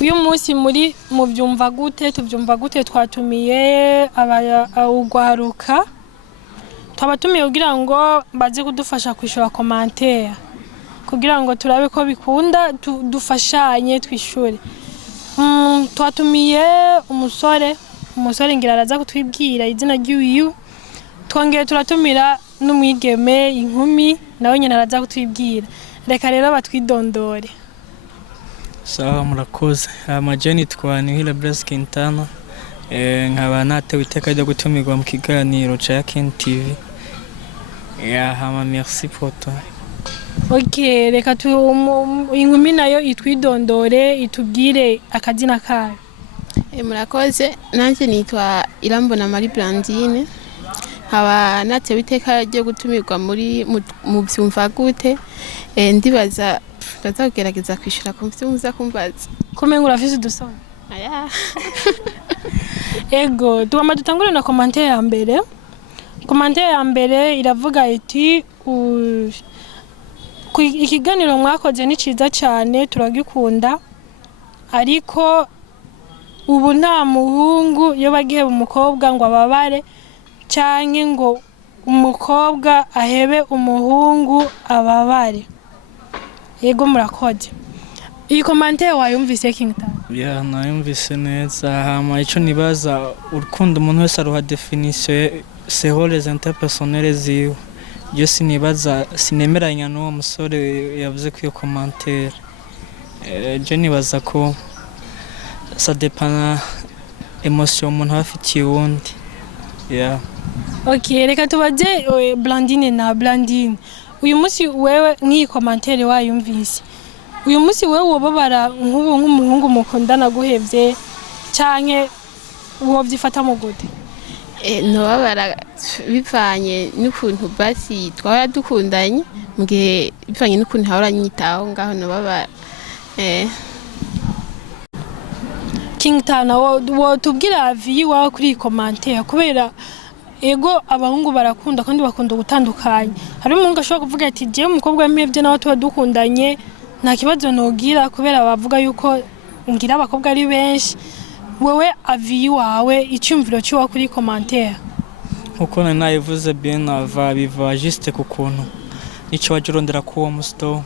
uyu munsi muri muvyumva gute tuvyumva gute twatumiye urwaruka twabatumiye kugira ngo baze kudufasha kwishura commentaire kugira ngo turabe ko bikunda dufashanye twishure. Twatumiye umusore ngira araza kutwibwira izina ry'uyu, twongeye turatumira n'umwigeme inkumi nawe nyine araza kutwibwira. Reka rero batwidondore. Sawa murakoze. Amajeni twani Bless Quintana. Nkaba natewe iteka ryo gutumirwa mu kiganiro ca Canke TV. Hama merci pour toi. Okay, reka inkumi nayo itwidondore itubwire akazina kayo. Murakoze, nanje nitwa Irambona Marie Blandine. Haba natewe iteka ryo gutumirwa muri muvyumva gute. Ndibaza ndaza kugerageza kwishura kumvyumva kumbaza. Kumenga urafise udusoni. Aya. Ego, tugomba dutangure na commentaire ya mbere. Commentaire ya mbere iravuga iti ikiganiro mwakoze ni ciza cyane turagikunda, ariko ubu nta muhungu yo bagiye umukobwa ngo ababare canke ngo umukobwa ahebe umuhungu ababare. Yego murakoze. Iyi commentaire wayumvise Kington? Nayumvise neza. Hama ico nibaza urukundo umuntu wese aruha definition c'est les interpersonnels ziwe. Je sinibaza sinemeranya n'uwo musore yavuze ko iyo commentaire. Je nibaza ko ça dépend émotion umuntu afitiye wundi. Okay, reka tubaje Blandine na Blandine. Uyu munsi wewe nk'iyi commentaire wayumvise. Uyu munsi wewe wobabara nk'umuhungu mukundana guhevye canke wovyifata mu gute? Nobabara bivanye n'ukuntu basi twaba dukundanye mugihe bivanye n'ukuntu hahora nyitaho ngaho nobabara. Kington wo tubwira avi wawe kuri commentaire kubera ego abahungu barakunda kandi bakunda gutandukanye. Hari umuntu ashobora kuvuga ati je umukobwa mpevye nawe tuba dukundanye nta kibazo nogira kubera bavuga yuko ngira abakobwa ari benshi. Wewe avi wawe iciyumviro cyo kuri commentaire? Uko nayivuze bien biva juste ku kuntu nico wajurondera ku uwo musto.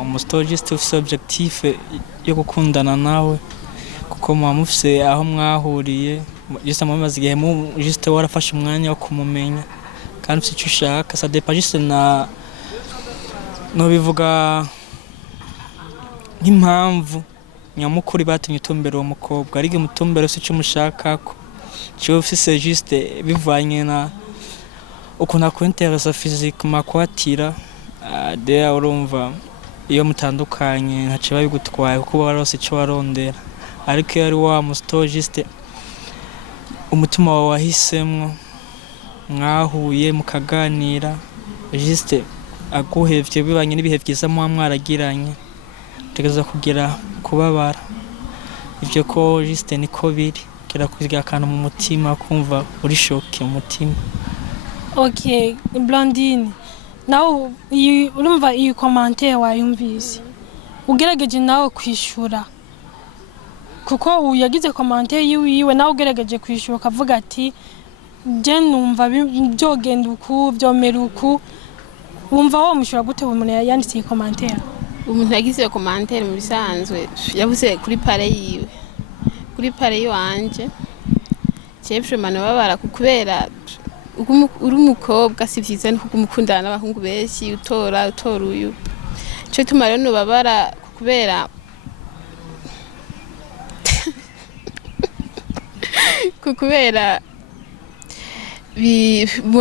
Umusto juste ufise objectif yo gukundana nawe kuko mufise aho mwahuriye juste mumaze igihe juste warafashe umwanya wo kumumenya kandi ufise icyo ushaka. Ça dépend juste no bivuga nk'impamvu nyamukuri batumye utumbera uwo mukobwa, ariko umutumbero si cyo mushakako cyo ufise juste bivanye na ukuntu akwinteresa physiquement kwatira de urumva iyo mutandukanye ntaciba bigutwaye kuko warose icyo warondera. Ariko yari wa musto juste umutima wawe wahisemwo mwahuye mukaganira juste aguhevye bibanye n'ibihe byiza mwaragiranye tegeza kugira kubabara. Ivyo ko juste niko biri kira kugira kana mu mutima kumva uri shoke mu mutima. Okay, Blandine, nawe urumva iyi commentaire wayumvise ugerageje nawe kwishura kuko uyagize commentaire yiwe nawe ugerageje kwishura kavuga ati je numva byogenda uku byomera uku, wumva wo mushobora gute umuntu yanditse iyi commentaire? Umuntu yagize commentaire mu bisanzwe yavuze kuri pare yiwe, kuri pare yiwanje cyepfo mano babara kubera uri umukobwa si vyiza no kumukundana n'abahungu benshi utora uyu cyo tumara no babara kubera kubera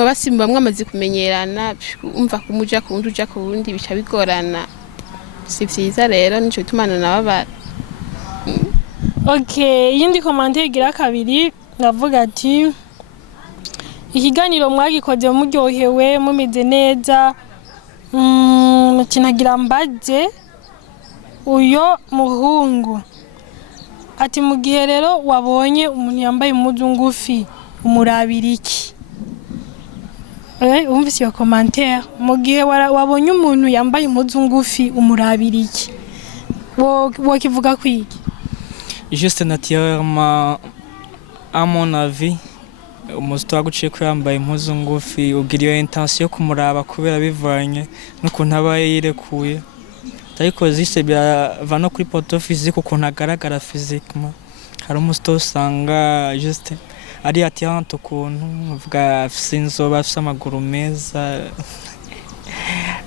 basimba mwamaze kumenyerana umva kumuja kundi uja kundi bica bigorana si vyiza rero nico tumana nababara. Okay, yindi commentaire igira kabiri ndavuga ati ikiganiro mwagikoze muryohewe mumeze neza. Kinagira mbaje uyo muhungu ati mu gihe rero wabonye umuntu yambaye impuzu ngufi umurabira iki? Umvise iyo commentaire, mu gihe wabonye umuntu yambaye impuzu ngufi umurabira iki? Wo kivuga kwiki? juste naturellement à mon avis umusito waguciye ko yambaye impuzu ngufi ugira iyo intention yo kumuraba kubera bivanye n'ukuntu aba yirekuye ariko zise byava no kuri poto physique ukuntu agaragara physiquement hari umusito usanga juste ari attirant ukuntu uvuga afise inzoba afise amaguru meza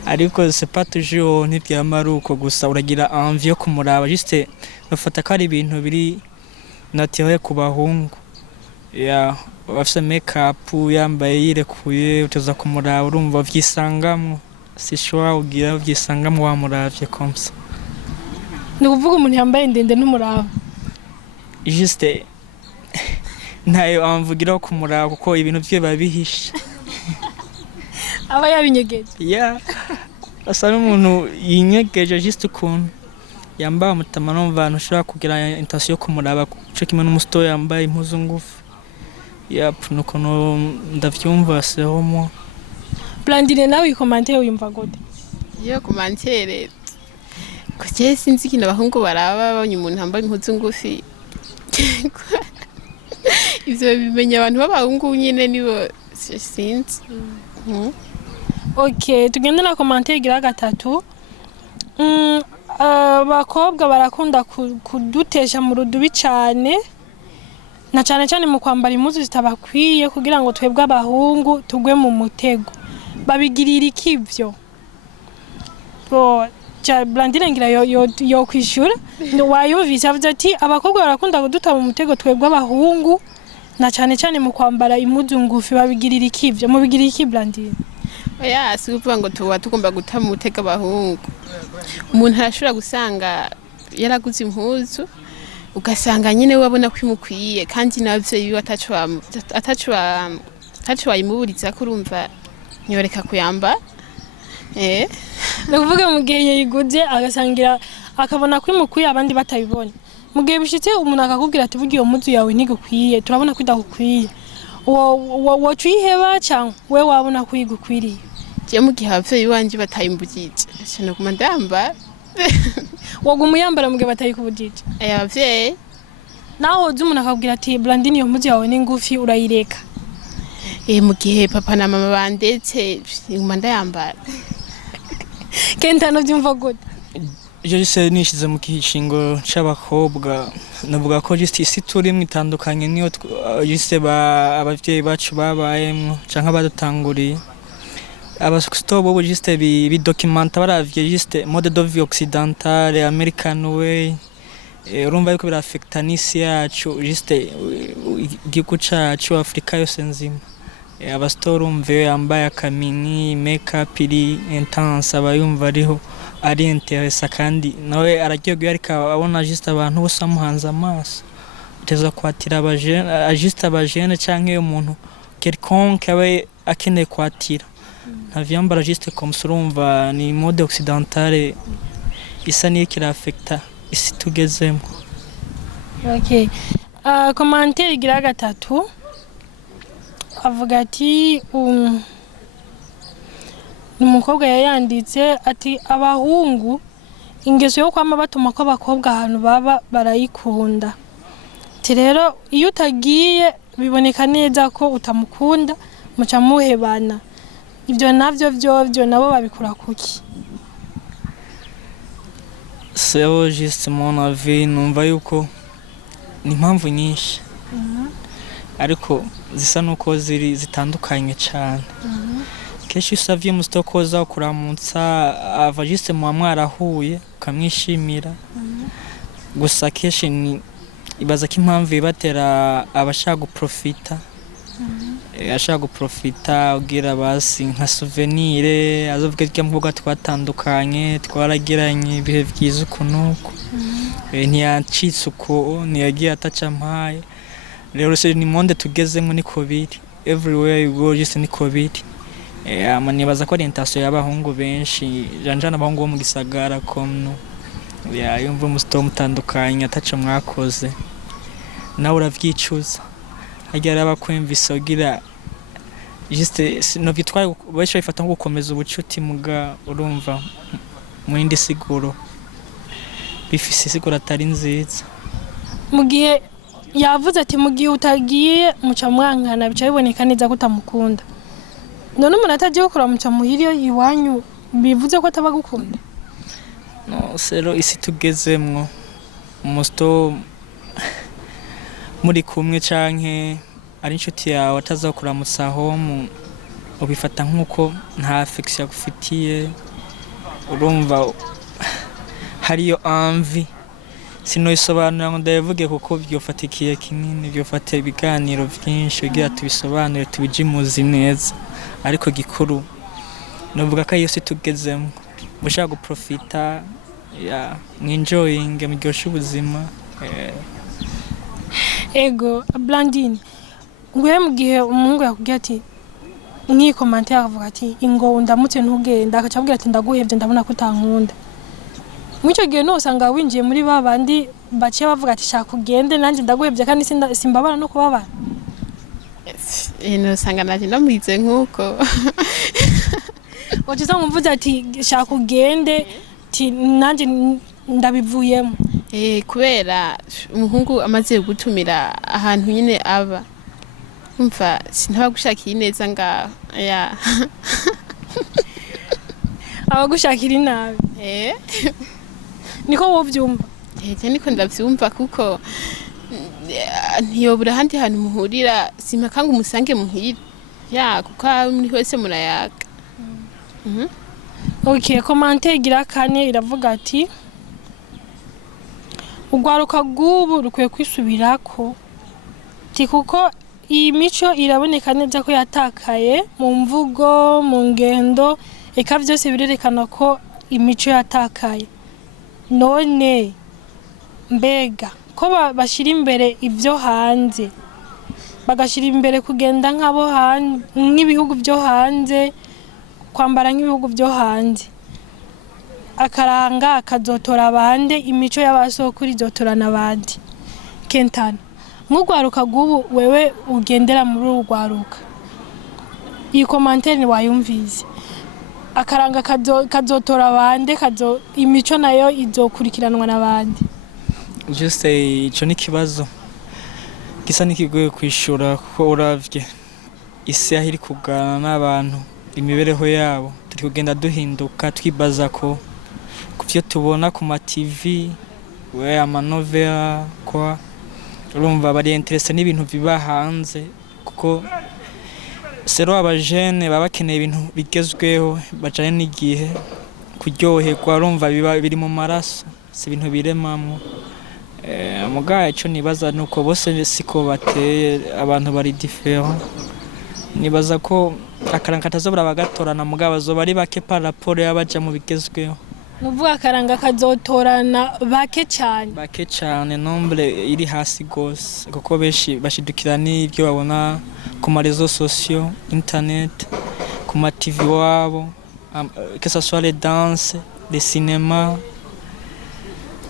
ariko c'est pas toujours ntibyamara uko gusa uragira envie yo kumuraba juste bafata ko ari ibintu biri naturel ku bahungu bafise make-up yambaye yirekuye uteza kumuraba urumva vyisangamwo si shwa ugira vyisangamwo wamuravye comme ça. Ni kuvuga umuntu yambaye ndende n'umuraba juste ntayo amvugira kumuraba kuko ibintu bye babihisha aba yabinyegeje asa n'umuntu yinyegeje juste ukuntu yambaye umutama numva ntushobora kugira intention yo kumuraba cyo kimwe n'umusito yambaye impuzu ngufi nuko ndavyumva sehomo. Blandine nawe ikomantere uyumva gute? Iyo komantere kuko sinzi kino abahungu baraba babonye umuntu yambaye impuzu ngufi ivyo bimenya abantu b'abahungu nyene nibo sinzi. Okay, tugende na komantere igira gatatu. Abakobwa barakunda kudutesha mu rudubi cyane na cyane cyane mu kwambara impuzu zitabakwiye kugira ngo twebwe abahungu tugwe mu mutego. Babigirira ikivyo Blandine ngira yo kwishura wayumvise avuze ati abakobwa barakunda kuduta mu mutego twebwe abahungu na cyane cyane mu kwambara impuzu ngufi. Babigirira ikivyo mubigirira iki Blandine? Oya si ukuvuga ngo tuba tugomba guta mu mutego abahungu. Umuntu arashobora gusanga yaraguze impuzu ugasanga nyine wabona ko imukwiye kandi navyo biba atacu wayimuburiza kurumva nyoreka kuyamba. Ndavuga mu gihe yiguze agasangira akabona ko imukwiye abandi batabibona. Mu gihe bishitse umuntu akakubwira ati vuga iyo mpuzu yawe ntigukwiye turabona ko idakukwiye wo twiheba cyangwa we wabona ko igukwiriye. Je mu gihe abavyeyi banje batayimbugije cyane kuma ndamba woga umuyambara mu gihe batayikubugije. Abavyeyi naho uzi umuntu akakubwira ati Blandine iyo mpuzu yawe ni ngufi urayireka. Mu gihe papa na mama bandetse nguma ndayambara. Kenta no byumva gute? Je se nishize mu kishingo c'abakobwa navuga ko just isi turi mwitandukanye niyo juste abavyeyi bacu babayemwo canka badutanguriye abasitobo bo juste bidocumenta baravye juste mode de vie occidentale American way urumva yuko biraffecta n'isi yacu juste igihugu cacu Afrika yose nzima. Abasitoro umve yambaye akamini make-up iri intense abayumva ariho ari interesa kandi nawe araryoga ariko abona juste abantu bose amuhanze amaso uteza kwatira abajene juste abajene canke umuntu quelconque abe akeneye kwatira ntavyambara juste comme surumva ni mode occidentale isa niyo kiraffecta isi tugezemo. Okay, commentaire igira gatatu avuga ati umukobwa yayanditse ati abahungu ingeso yo kwama batuma ko abakobwa ahantu baba barayikunda. Ati rero iyo utagiye biboneka neza ko utamukunda muca muhebana. Ibyo navyo byo nabo babikura kuki? C'est juste mon avis numva yuko ni impamvu nyinshi ariko zisa nuko zitandukanye cyane. Keshi usavye mustoko za kuramutsa ava juste mu mwarahuye ukamwishimira gusa keshi ni ibaza ko impamvu ibatera abashaka guprofita ashaka guprofita ugira basi nka souvenir azovuga ko mvuga twatandukanye twaragiranye ibihe byiza ukunuko ntiyacitse uko ntiyagiye ataca mpaye. Rero se ni monde tugezemo niko biri everywhere you go just niko biri. Nibaza ko orientation y'abahungu benshi janjana abahungu bo mu gisagara komno yumva umusito mutandukanye ataca mwakoze nawe uravyicuza agera abakwemvisa ugira juste no bitwaye besho ifata nko gukomeza ubucuti muga urumva mu indi siguro bifise siguro atari nziza. mu gihe yavuze ati mu gihe utagiye muca mwankana bica biboneka neza ko utamukunda. None umuntu atagiye gukora muca muhiriyo iwanyu bivuze ko atabagukunda. No, sero isi tugezemwo musto muri kumwe canke ari inshuti yawe atazakuramutsa home ubifata nkuko nta affection yagufitiye, urumva hariyo envie sino isobanura ngo ndavuge kuko byofatikiye kinini, byofata ibiganiro byinshi kugira tubisobanure tubijimuzi neza, ariko gikuru novuga ko iyo si tugezemo mushaka guprofita ya enjoying muryosha ubuzima. Ego Blandine, ngwe mu gihe umuhungu yakubwiye ati nki commentaire avuga ati ingo ndamutse ntugenda, akacabwira ati ndaguhevye ndabona ko utankunda. Mwico gihe no usanga winjiye muri babandi baciye bavuga ati shaka kugende nanje ndaguhevye kandi simbabara no kubabara. No usanga naje ndamwize nkuko. Otiza ngumvuze ati shaka kugende ti nanje ndabivuyemo. Kubera umuhungu amaze gutumira ahantu nyine aba. Umva sinabagushakiye neza ngaho. Ya. Abagushakira inabi. Niko wovyumva. Niko ndavyumva kuko ntiyobura handi hantu muhurira simpakanga umusange muhira. Ya kuko muri hose murayaga. Okay, commentaire igira kane iravuga ati ugwaruka gubu rukwiye kwisubirako ti kuko iyi mico iraboneka neza ko yatakaye mu mvugo mu ngendo eka byose birerekana ko imico yatakaye. None mbega ko bashira imbere ivyo hanze bagashira imbere kugenda nk'abo nk'ibihugu byo hanze, kwambara nk'ibihugu byo hanze, akaranga akazotora abande, imico y'abasokuri izotora nabandi. Kentana nk'ugwaruka gubu wewe ugendera muri urugwaruka, iyi commentaire wayumvise, akaranga kazotora abande, imico nayo izokurikiranwa nabandi. Just ico ni kibazo gisa nikigoye kwishura kuko uravye isi ahiri kugana n'abantu imibereho yabo turi kugenda duhinduka twibaza ko kuvyo tubona ku ma TV we amanovela kwa urumva bari interesse n'ibintu biba hanze kuko sero abajene baba bakeneye ibintu bigezweho bajanye n'igihe kuryoherwa, urumva biba biri mu maraso si ibintu biremamwo. Mugaye cyo nibaza nuko bose siko bateye, abantu bari different. Nibaza ko akaranga katazobura bagatorana mugabo bazoba ari bake par rapport y'abaja mu bigezweho. Nuvuga akaranga kazotorana bake cyane nombre iri hasi gose kuko beshi bashidukira n'ibyo babona ku ma réseaux sociaux, internet, ku ma TV wabo, que ça soit les danses, les cinémas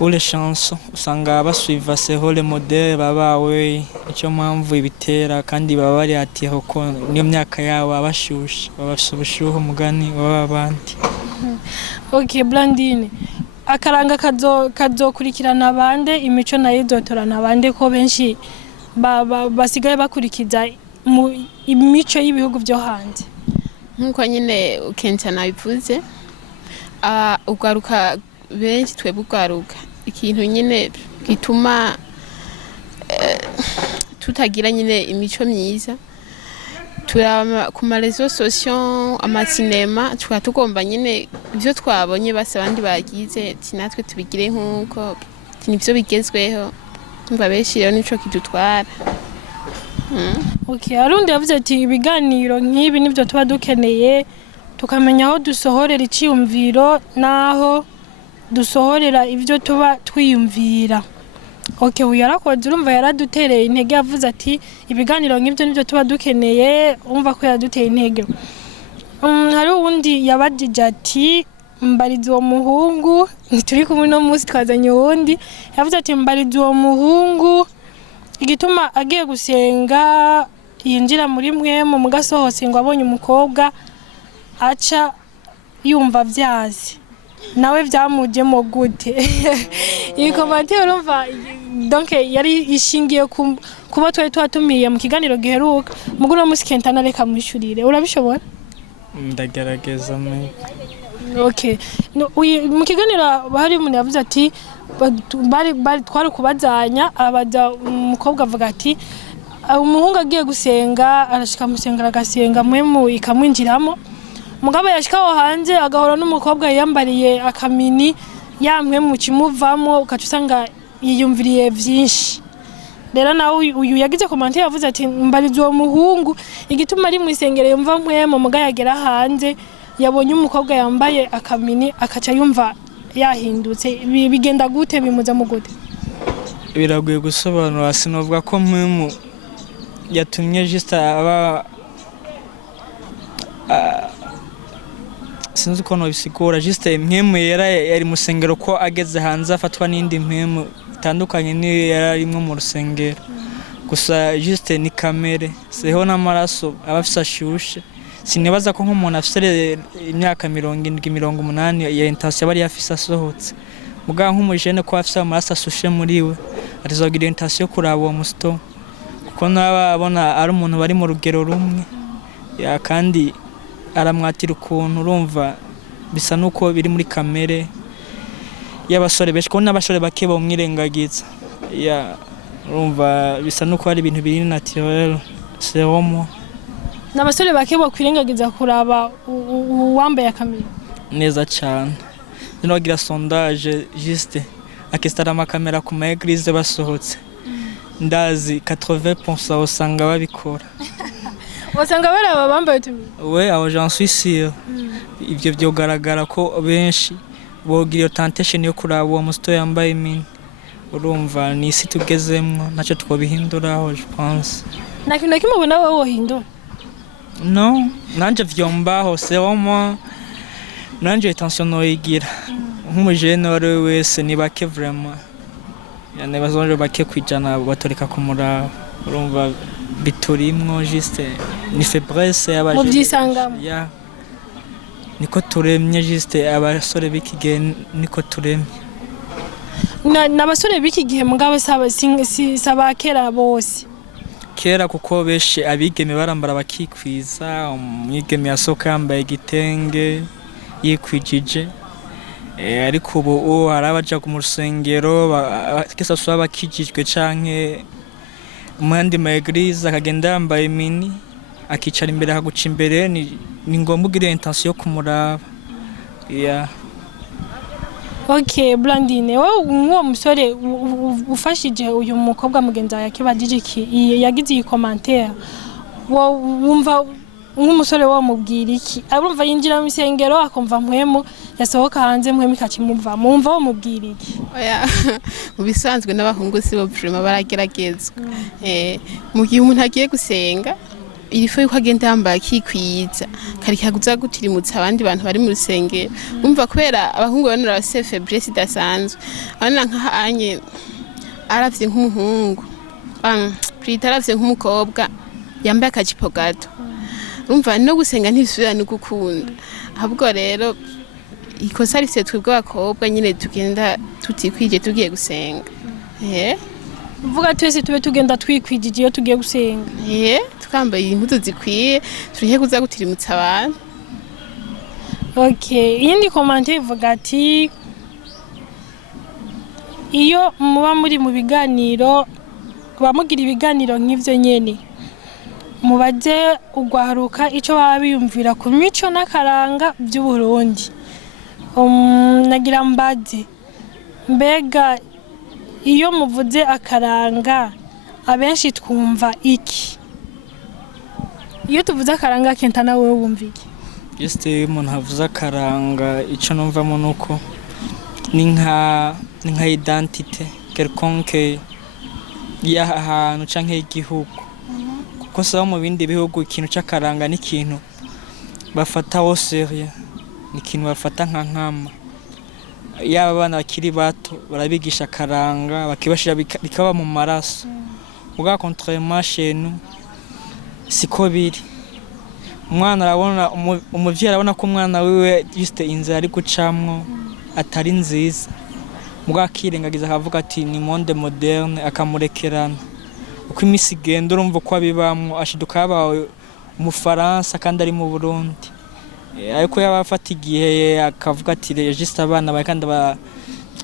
ou les chansons, usanga basuiva ces rôles modèles babawe icyo mpamvu ibitera kandi baba bari ati ko niyo myaka yabo abashusha babasubushuho mugani wababandi. Okay Blandine, akaranga kazokurikirana abande, imico nayo izotorana abande ko benshi basigaye bakurikiza imico y'ibihugu byo hanze. Nkuko nyine ukenca nabivuze ugwaruka benshi twebwe ugwaruka ikintu nyine gituma tutagira nyine imico myiza turaba ku ma réseaux sociaux, amasinema tugomba nyine ivyo twabonye base abandi bagize natwe tubigire nkuko nivyo bigezweho, umva benshi rero nico kidutwara. Okay, arundi yavuze ati ibiganiro nk'ibi nivyo tuba dukeneye tukamenya aho dusohorera iciyumviro naho dusohorera ivyo tuba twiyumvira. Okay, uyarakoze urumva yaradutereye intege yavuze ati ibiganiro nk'ivyo nivyo tuba dukeneye, umva ko yaduteye intege. Hari uwundi yabajije ati mbariza uwo muhungu turi kumwe no munsi twazanye uwundi yavuze ati mbariza uwo muhungu igituma agiye gusenga yinjira muri mwe mu mugasohose ngo abonye umukobwa aca yumva vyazi. nawe vyamujemo gute iyi commentaire urumva donc yari ishingiye kuba twari twatumiye mu kiganiro giheruka mugura musikentana reka mwishurire urabishobora ndagerageza me okay mu kiganiro bari umuntu yavuze ati bari twari kubazanya abaza umukobwa avuga ati umuhungu agiye gusenga arashika musengera agasenga mwemu ikamwinjiramo mugabo yashikaho hanze agahora n'umukobwa yambariye akamini yamwe mu kimuvamo ukaca usanga yiyumviriye vyinshi rero nawe uyu yagize commentaire yavuze ati mbariza uwo muhungu igituma ari mwisengere yumva nkwemo mugayagera hanze yabonye umukobwa yambaye akamini akaca yumva yahindutse bigenda gute bimuza mu gute biraguye gusobanura sinovuga ko mwemu yatumye juste aba sinzi ko no bisigura juste mwemu yari musengero ko ageze hanze afatwa n'indi mwemu itandukanye ni yarimwe mu rusengero gusa juste ni kamere seho n'amaraso abafisa ashushe sinibaza ko nk'umuntu afise imyaka 70-80 ya intention bari yafisa asohotse muga nk'umujene ko afisa amaraso ashushe muri we arizogira intention kuraba uwo musto kuko nababona ari umuntu bari mu rugero rumwe ya kandi aramwatira ukuntu urumva bisa nuko biri muri kamere y'abasore benshi ko n'abasore bake bomwirengagiza ya urumva bisa nuko ari ibintu biri naturel c'est homo n'abasore bake bo kwirengagiza kuraba uwambaye akamera neza cyane nogira sondage juste akistara amakamera ku ma église basohotse ndazi 80% usanga babikora wasanga baraba bambaye tumi we aho j'en suis sûr ivyo byogaragara ko benshi bogira tentation yo kuraba uwo musto yambaye mini urumva ni isi tugezemwo naco twobihinduraho je pense nakintu kimubona wowe wohindura no nanje vyombaho c'est vraiment nanje attention no igira nk'umujene wari wese ni bake vraiment yani bazonje bake kwijana batoreka kumura urumva biturimwo juste ni faiblesse y'abaje mubyisangamo ya niko turemye juste abasore bikige niko turemye n'abasore bikigihe mugabo saba kera bose kera kuko beshe abigeme barambara bakikwiza umwigeme yasoka yambaye igitenge yikwijije ariko ubu harabaja ku rusengero kesa so bakijijwe canke umwandi ma église akagenda yambaye mini akicara imbere haguca imbere ni ngomba ugire intention yo kumuraba ya okay Blandine wowe musore ufashije uyu mukobwa mugenza yakibajije iki yagize iyi commentaire wumva nk'umusore wo mubwira iki arumva yinjira mu isengero akumva mpwemo yasohoka hanze mpwemo ikakimumva mumva wo mubwira iki oya ubisanzwe n'abahungu sibo prima barageragezwa mu gihe umuntu agiye gusenga irifu yuko agenda yambaye akikwiza kari kaguza gutirimutsa abandi bantu bari mu rusengero umva kubera abahungu bano bafise faiblesse idasanzwe abana nk'ahanye aravye nk'umuhungu pritaravye nk'umukobwa yambaye akajipo gato umva no gusenga ntisubira no gukunda ahubwo rero ikosa rifite twebwe abakobwa nyine tugenda tutikwije tugiye gusenga uvuga twese tube tugenda twikwijije iyo tugiye gusenga tukambaye impuzu zikwiye turihe kuza gutirimutsa abantu okay iyindi commentaire ivuga ati iyo muba muri mu biganiro bamugira ibiganiro nk'ivyo nyene mubaje ugwaruka ico baba biyumvira ku mico n'akaranga by'u Burundi nagira mbaze mbega iyo muvuze akaranga abenshi twumva iki iyo tuvuze akaranga kenta nawe wumva iki juste umuntu avuze akaranga ico numvamo nuko ni nka identité quelconque y'ahantu canke y'igihugu kuko sawa mu bindi bihugu ikintu c'akaranga ni ikintu bafata au sérieux ni ikintu bafata nka nkama yaba abana bakiri bato barabigisha akaranga bakibashira bikaba mu maraso uga contrairement chez nous siko biri umwana arabona umuvyeyi arabona ko umwana wiwe juste inzira ari gucamwo atari nziza mugabo akirengagiza akavuga ati ni monde moderne akamurekerana uko imisi igenda urumva ko abibamwo ashiduka yabawe umufaransa kandi ari mu Burundi ariko yabafata igihe akavuga ati registre abana bawe kandi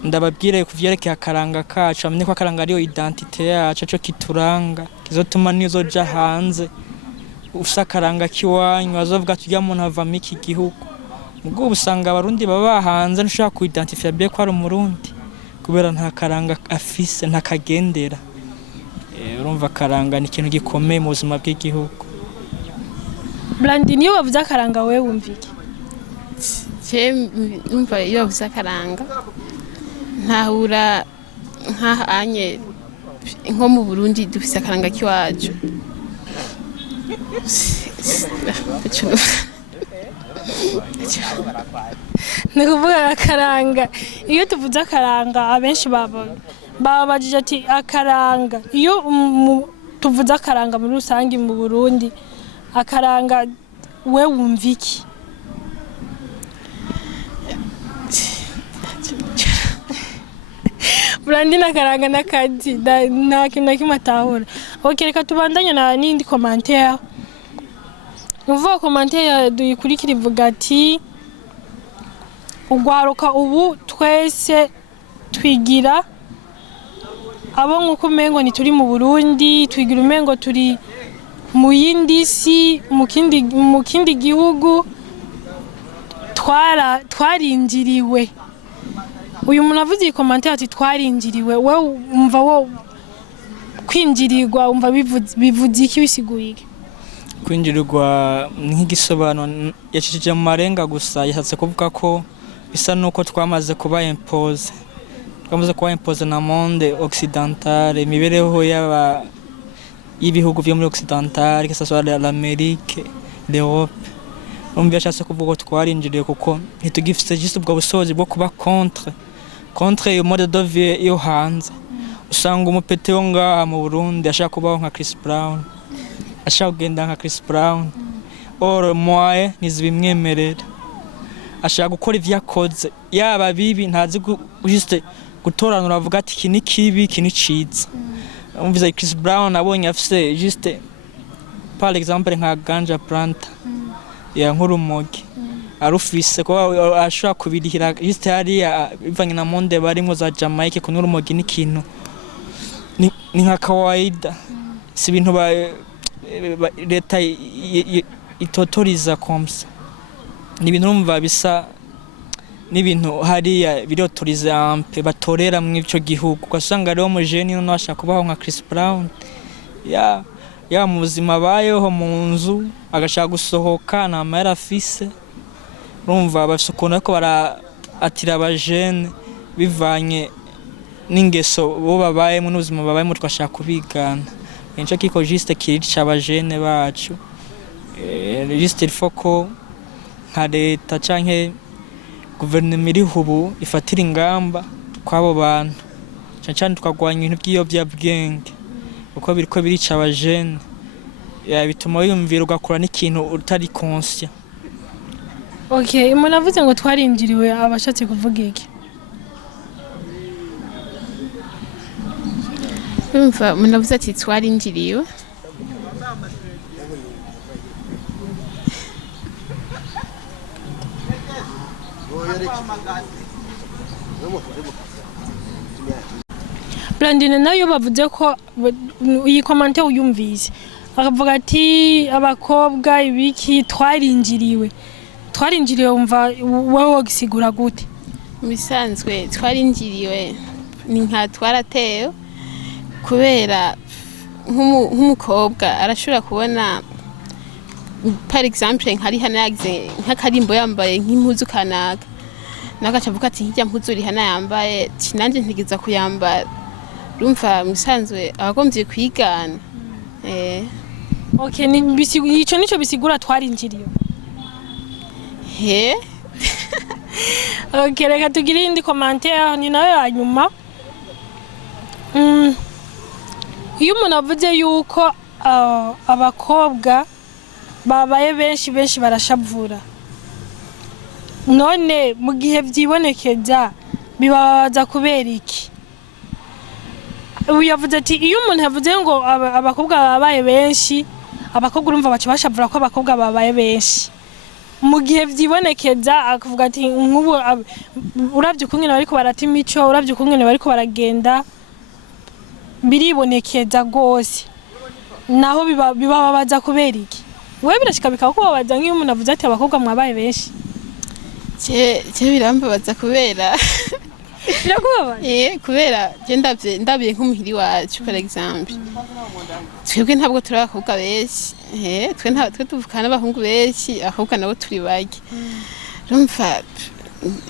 ndababwire kuvyerekeye akaranga kacu amenye ko akaranga ariyo identité yacu cyo kituranga kizotuma nizo ja hanze usakaranga kiwanyu azovuga ati ya muntu ava miki gihugu mugo usanga abarundi baba hanze ntushaka ku identifier bien ko ari umurundi kubera nta karanga afise nta kagendera urumva karanga ni ikintu gikomeye mu buzima bw'igihugu. Blandine iyo bavuze akaranga wewe wumvike umva iyo bavuze akaranga ntahura nk'ahanye nko mu Burundi dufise akaranga kiwacu ni kuvuga akaranga iyo tuvuze akaranga abenshi babajije ati akaranga iyo tuvuze akaranga muri rusange mu Burundi akaranga we wumviki Blandine akaranga n'akazi nta kintu na kimwe atahura. Okay, reka tubandanye na n'indi commentaire. Uvuga commentaire duyikurikira ivuga ati ugwaruka ubu twese twigira abo nkuko umengo ni turi mu Burundi twigira umengo turi mu yindi si mu kindi gihugu twarinjiriwe. Uyu muntu avuze iyi commentaire ati twarinjiriwe we umva wo kwinjirirwa umva bivuze iki bisiguye kwinjirirwa nk'igisobanuro yacishije mu marenga gusa yashatse kuvuga ko bisa nuko twamaze kuba impose na monde occidental imibereho y'ibihugu byo muri occidental que ça soit l'Amérique l'Europe umva yashatse kuvuga ko twarinjiriye kuko ntitugifite juste ubwo busozi bwo kuba contre yo mode de vie yo hanze usanga umupete wo ngaha mu Burundi ashaka kubaho nka Chris Brown ashaka kugenda nka Chris Brown or moye nizibimwemerera ashaka gukora ivyakoze yaba bibi ntazi juste gutoranura avuga ati iki ni kibi iki ni ciza umviza Chris Brown abonye afise juste par exemple nka ganja planta ya nkurumogi arufise ko ashaka kubirihira juste hari bivanye na monde barimo za Jamaica ko nkurumogi ni kintu ni nka kawaida si bintu ba leta itotoriza komsa ni bintu umva bisa ni bintu hari birotoriza ampe batorera mu ico gihugu kwasanga rero mu jeune no ashaka kubaho nka Chris Brown ya mu buzima bayeho mu nzu agashaka gusohoka na mara afise urumva bafise ukuntu ariko baratira abajene bivanye n'ingeso bo babayemo n'ubuzima babayemo twashaka kubigana nico kiko juste kirica abajene bacu juste il faut ko nka leta canke guverinoma iri hubu ifatira ingamba kwabo bantu cyane tukagwanya ibintu by'iyobyabwenge uko biriko birica abajene bituma wiyumvira ugakora n'ikintu utari conscient. Okay, umuntu avuze ngo twarinjiriwe abashatse kuvuga iki? Umva umuntu avuze ati twarinjiriwe Blandine nayo bavuze ko iyi commentaire uyumvise akavuga ati abakobwa ibiki twarinjiriwe umva wowe wogisigura gute? Bisanzwe twarinjiriwe ni nka twaratewe kubera nk'umukobwa arashobora kubona par exemple nkari Hano yagize nk'akarimbo yambaye nk'impuzu kanaka nagacavuga ati nkijya mpuzu uri Hano yambaye nanje ntigeza kuyambara urumva musanzwe abagomvye kwigana Okay, ni ico nico bisigura twarinjiriwe Okay, reka tugire indi commentaire ni nayo yanyuma. Iyo umuntu avuze yuko abakobwa babaye benshi barashavura none mu gihe vyibonekeza bibabaza kubera iki? Ubu yavuze ati iyo umuntu yavuze ngo abakobwa babaye benshi, abakobwa urumva baca bashavura ko abakobwa babaye benshi. Mu gihe vyibonekeza akavuga ati nk'ubu uravye ukungene bariko barata imico, uravye ukungene bariko baragenda biribonekeza gose, naho bibabaza kubera iki? Wewe birashika bikakubabaza nk'iyo umuntu avuze ati abakobwa mwabaye benshi? Je birambabaza kubera birakubabaza kubera je ndabiye nk'umuhiri wacu par exemple, twebwe ntabwo turi abakobwa benshi, twe tuvukana n'abahungu benshi, abakobwa nabo turi bake. Urumva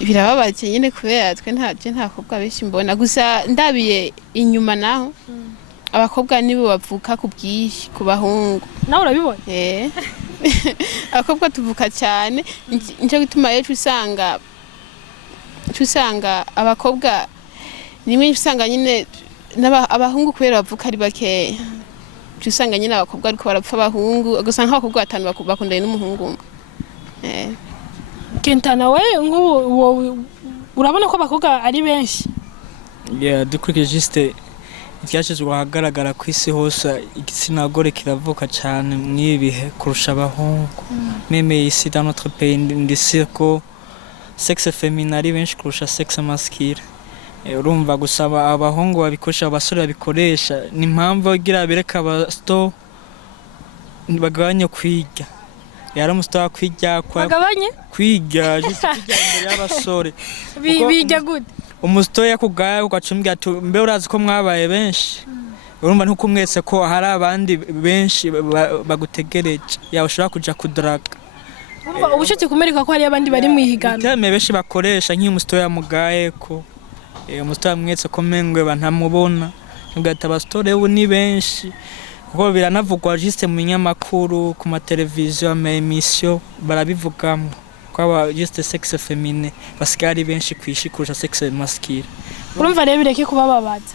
birababaje nyene kubera twe nta bakobwa benshi mbona, gusa ndabiye inyuma naho abakobwa nibo bavuka ku bwinshi ku bahungu. Nawe urabibona? Abakobwa tuvuka cyane, nico gituma rero usanga abakobwa nimwe usanga nyine abahungu kubera bavuka ari bakeya, usanga nyine abakobwa ariko barapfa abahungu, gusa nk'abakobwa 5 bakundanye n'umuhungu umwe. Kenta nawe nk'ubu urabona ko abakobwa ari benshi? Dukurikije juste ivyashizwe ahagaragara ku isi hose, igitsina gore kiravuka cyane mwibihe kurusha abahungu. Meme ici dans notre pays ndisi ko sexe féminin ari benshi kurusha sexe masculine. Urumva gusaba abahungu babikoresha, abasore babikoresha, ni impamvu igira bereka abasto bagabanye kwiga. Yari umusto kwiga kwa bagabanye kwiga juste kwiga imbere y'abasore. Bijya gute? Umusto yakugaye ugacumbya ati mbe urazi ko mwabaye benshi. Urumva ntuko mwese ko hari abandi benshi bagutegereje, yawe ushobora kuja kudraga. Ubushatse kumereka ko hari abandi bari mwihigana. Teme benshi bakoresha nk'umusto yamugaye ko umusto yamwetse ko mengwe bantamubona, ugata abastore ubu ni benshi. Kuko biranavugwa juste mu nyamakuru, ku mateleviziyo, ama emission barabivugamo kwa juste sexe féminin basigaye benshi kwishikurusha sexe masculine. Urumva rero bireke kubababaza?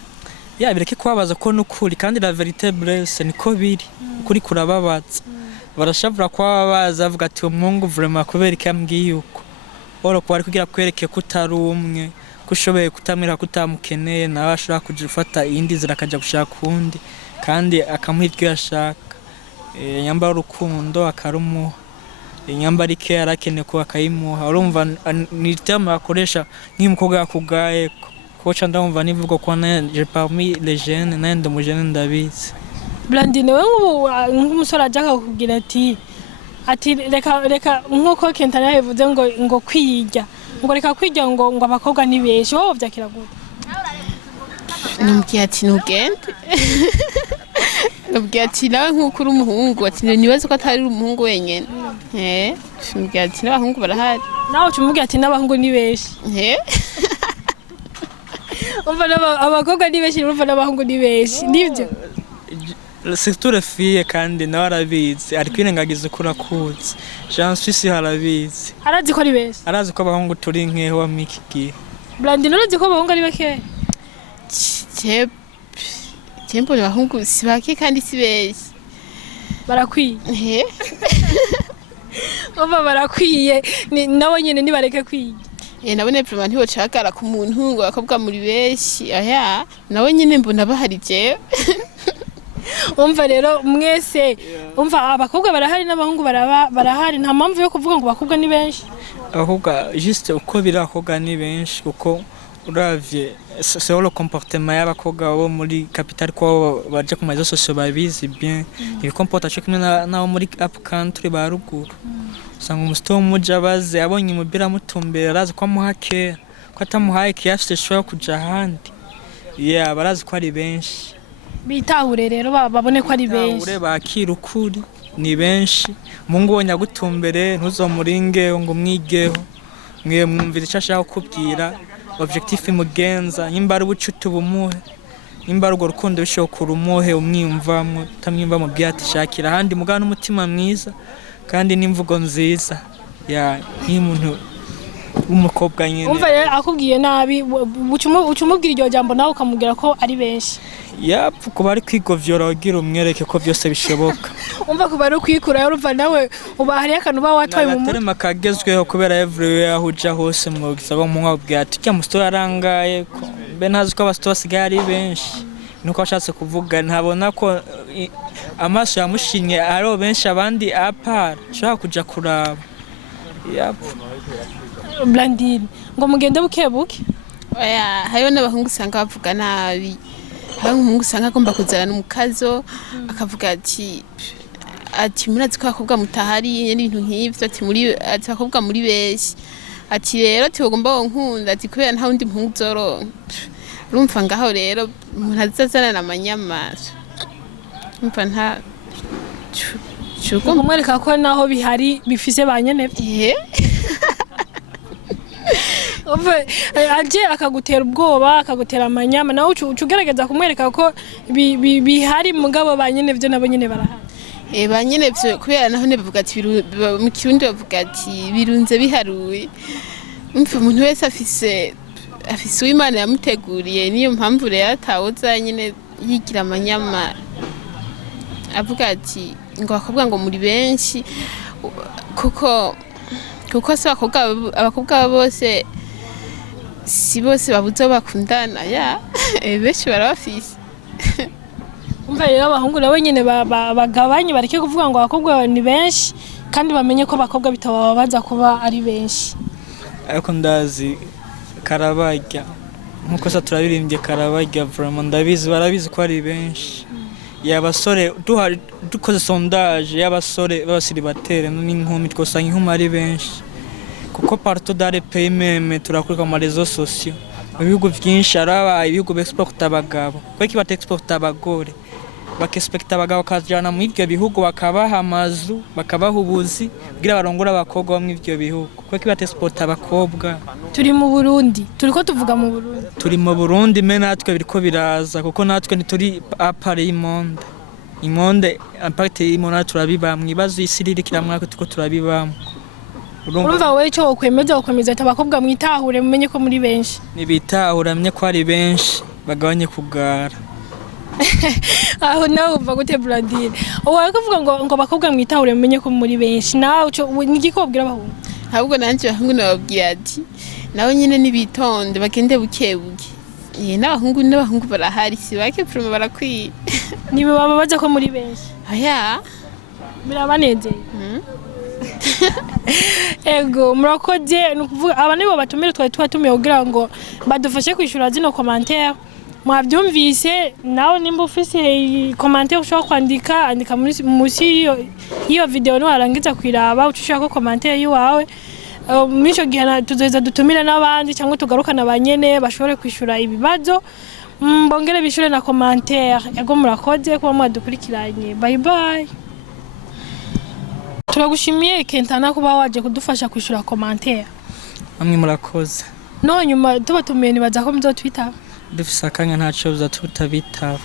Bireke kubabaza ko nukuri, kandi la vérité blesse niko biri, kuri kurababaza. Barashavura kwa baza avuga ati umungu vraiment kubera ikambwiye uko oro kwari kugira kwereke kutarumwe, kushoboye kutamira kutamukeneye, nawe ashobora kujifata indi zirakaja gushaka kundi, kandi akamuhitwe yashaka. Nyamba urukundo akarumuha, nyamba rike arakene ko akayimuha. Urumva ni terme bakoresha nk'umukobwa yakugaye ko ndumva nivuga ko je parmi les jeunes nende mu jeune ndabizi. Blandine we nk'umusore ajaka kugira ati reka nkuko Kenta yavuze ngo kwiga, ngo reka kwiga ngo abakobwa ni benshi, wowe vyakira gute? Numbwiye ati ntugende, numbwiye ati nawe nk'uko uri umuhungu, ati nibaze ko atari umuhungu wenyene. Numbwiye ati n'abahungu barahari. Nawe umubwiye ati n'abahungu ni benshi. Umva abakobwa ni benshi, urumva n'abahungu ni benshi, nibyo? Surtout les filles kandi nawe arabizi, ari kwirengagiza ukura kuzi. Jean Suisse harabizi. Arazi ko ari benshi. Arazi ko abahungu turi nkeho wa mikigiye. Blandine urazi ko abahungu ari bake? Tempo abahungu si bake kandi si benshi. Barakwiye. Umva barakwiye, nawe nyene nibareke kwiga. Nabone vraiment ntibocagara ku muntu ngo bakobwa muri benshi, nawe nyene mbona bahari je. Umva rero mwese, umva abakobwa barahari n'abahungu barahari, nta mpamvu yo kuvuga ngo bakobwa ni benshi. Abakobwa juste uko birakobwa ni benshi, kuko uravye c'est le comportement y'abakobwa bo muri capitale ko baje ku mazo sociaux babizi bien, il comporte cyo kimwe na muri up country baruguru. Usanga umusto muja baze abonye umubira mutumbera, arazi ko amuhake ko atamuhaye kiyafite shoyo kuja handi. Barazi ko ari benshi. Bitahure rero babone ko ari benshi. Ure bakira ukuri ni benshi. Mungu wonya gutumbere ntuzomuringe ngo mwigeho. Mwe mwumvira icashaka kubwira, objectif imugenza, nyimba ari ubucuti bumuhe. Nyimba ari urukundo bishokura umuhe umwiyumvamwe, tamwimva byati shakira handi mugana umutima mwiza kandi n'imvugo nziza. Nk'umuntu umukobwa nyene umva rero akubwiye nabi ucumubwira iryo jambo nawe ukamubwira ko ari benshi kuba ari kwigovyora ugira umwereke ko byose bishoboka umva kuba ari kwikura urumva nawe uba hari akantu ba watwaye mu mutwe makagezweho kubera everywhere aho uja hose mu gisabo mu mwabwira tujya mu store arangaye be ntazi ko abasito basigaye ari benshi nuko ashatse kuvuga ntabona ko amaso yamushinye ari benshi abandi apart shaka kuja kuraba Blandine ngo mugende bukebuke oya hariho n'abahungu usanga bavuga nabi hari umuhungu usanga agomba kuzana umukazo akavuga ati murazi ko abakobwa mutahari n'ibintu nk'ivyo ati abakobwa muri benshi ati rero tugomba nkunda ati kubera nta wundi muhungu uzoronka urumva ngaho rero umuntu azazana amanyamaso umva nta chuko mwereka ko naho bihari bifise banyenevye aje akagutera ubwoba akagutera amanyama nawe ucugerageza kumwereka ko bihari mugabo banyenevye nabo nyene barahari banyenevye kubera naho nebavuga ati mu kirundi bavuga ati birunze biharuye umva umuntu wese afise uw'Imana yamuteguriye niyo mpamvu rero atawoza nyene yigira amanyama avuga ati ngo bakobwa ngo muri benshi kuko se abakobwa bose si bose babuze bakundana benshi barabafise umva rero abahungu nabo nyene bagabanye bareke kuvuga ngo abakobwa ni benshi kandi bamenye ko abakobwa bitababaza kuba ari benshi ariko ndazi karabajya nkuko sa turabirimbye karabajya vraiment ndabizi barabizi ko ari benshi y'abasore dukoze sondage y'abasore b'abasiribateri n'inkumi twosanga inkumi ari benshi kuko partout dans les pays même turakurika mu réseaux sociaux ibihugu byinshi arabaye ibihugu bexporta abagabo kweki batexporta abagore bakexporta abagabo kajana mu ibyo bihugu bakabaha amazu bakabaha ubuzi kugira barongora abakobwa mu ibyo bihugu kweki batexporta abakobwa turi mu Burundi turiko tuvuga mu Burundi turi mu Burundi me natwe biriko biraza kuko natwe ntituri apare imonde impact y'imona turabibamwe ibazo isiriri kiramwako tuko turabibamwe urumva wewe cyo ukwemeza ati abakobwa mwitahure mumenye ko muri benshi nibitahura menye ko ari benshi bagabanye kugara aho nawe uva gute Blandine uwakavuga ngo abakobwa mwitahure mumenye ko muri benshi nawe nigikobwira abahungu ahubwo nanje bahungu nababwira ati nawe nyene nibitonde bagende bukebuke n'abahungu barahari si bake primo barakwiye nibe baba baza ko muri benshi aya birabanezeye ego murakoze nukuvuga aba nibo batumire twatumiye kugira ngo badufashe kwishura zino commentaire mwabyumvise nawe nimba ufise commentaire ushaka andika musi iyo video no arangiza kwiraba ushaka ko commentaire yiwawe misho gihe tuzoza dutumire n'abandi cyangwa tugarukana abanyene bashobore kwishura ibibazo mbongere bishure na commentaire ego murakoze kuba mwadukurikiranye bye bye turagushimiye Kentana kuba waje kudufasha kwishura commentaire amwe murakoze no nyuma tubatumiye nibaza ko muzotwita dufise akanya ntaco uza tutabitaba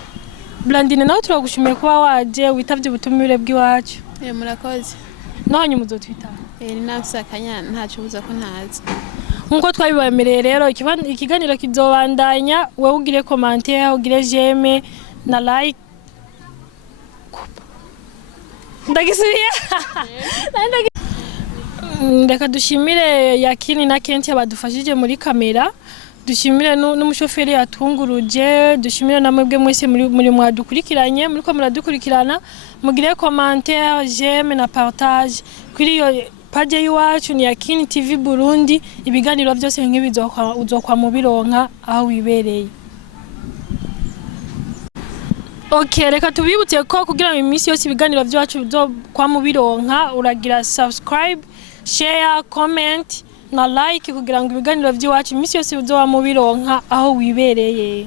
Blandine nawe turagushimiye kuba waje witavye ubutumire bw'iwacu murakoze no nyuma uzotwita nafise akanya ntaco uza ko ntazi nkuko twabibamereye rero ikiganiro kizobandanya wewe ugire commentaire ugire j'aime na like ndagisubiye ndeka dushimire Yakini na Kenti abadufashije muri kamera dushimire n'umushoferi yatunguruje dushimire namwebwe mwese muri mwadukurikiranye muri ko muradukurikirana mugire commentaire j'aime na partage kuri iyo page y'iwacu ni Yakini TV Burundi ibiganiro byose uzokwa mu bironka aho wibereye Okay, reka tubibutse ko kugira ngo iminsi yose ibiganiro byacu byo kwa mu bironka uragira subscribe, share, comment na like kugira ngo ibiganiro by'iwacu iminsi yose uzoba mu bironka aho wibereye.